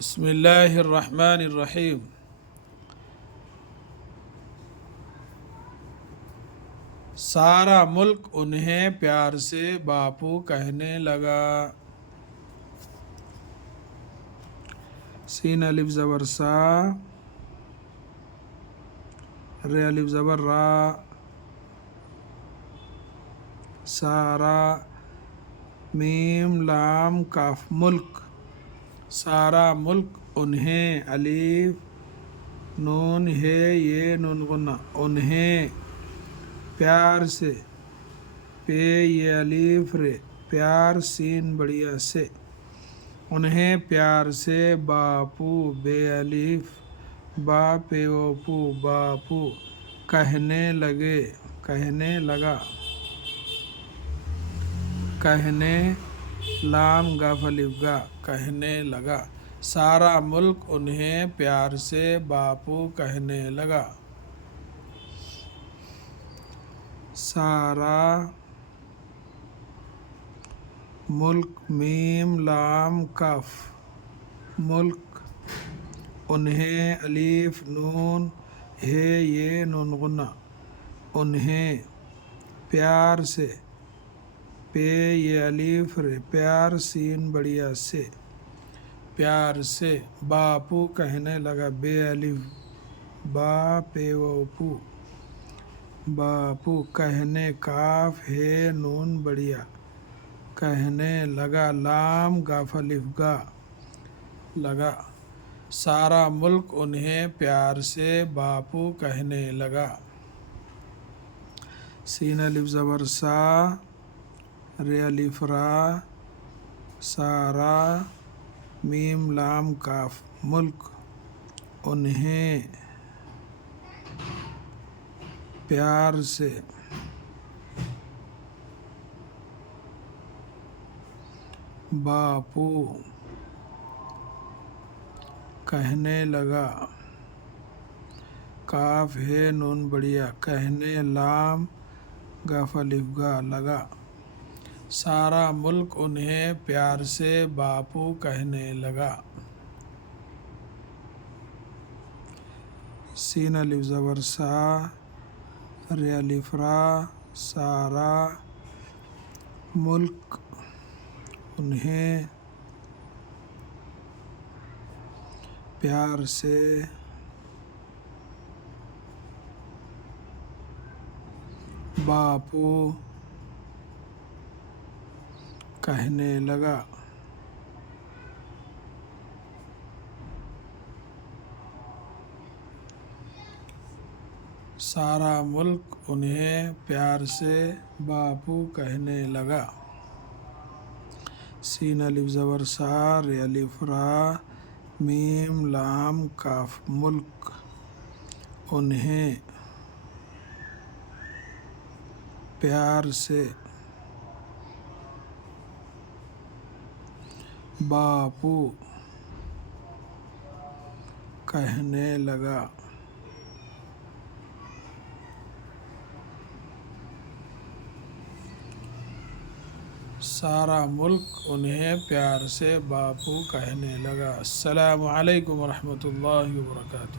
بسم اللہ الرحمن الرحیم۔ سارا ملک انہیں پیار سے باپو کہنے لگا۔ سین الف زبر سا، ر الف زبر را، سارا، میم لام کاف ملک، سارا ملک انہیں، الف نون ہے یہ نون غنہ، انہیں پیار سے، پے یہ الف رے، پیار سین بڑیا سے، انہیں پیار سے باپو، بے الف با پے و پو، باپو کہنے لگے، کہنے لگا، کہنے لام گاف الف گا، کہنے لگا، سارا ملک انہیں پیار سے باپو کہنے لگا۔ سارا ملک، میم لام کاف ملک، انہیں، الف نون ہے یہ نون غنہ، انہیں پیار سے، پے یہ الف رے، پیار سین بڑیا سے، پیار سے باپو کہنے لگا، بے الف با پے و پو، باپو کہنے کاف ہے نون بڑیا، کہنے لگا، لام گاف الف گا، لگا، سارا ملک انہیں پیار سے باپو کہنے لگا۔ سین الف زبر سا، ر الف را، سارا، میم لام کاف ملک، انہیں پیار سے، باپو کہنے لگا، کاف ہے نون بڑیا، کہنے لام گاف الف گا، لگا، سارا ملک انہیں پیار سے باپو کہنے لگا۔ سین الف زبر سا، ر الف را، سارا، ملک، انہیں پیار سے باپو کہنے لگا۔ سارا ملک انہیں پیار سے باپو کہنے لگا۔ سین الف زبر سا، ر الف را، میم لام کاف ملک، انہیں پیار سے باپو کہنے لگا۔ سارا ملک انہیں پیار سے باپو کہنے لگا۔ السلام علیکم ورحمۃ اللہ وبرکاتہ۔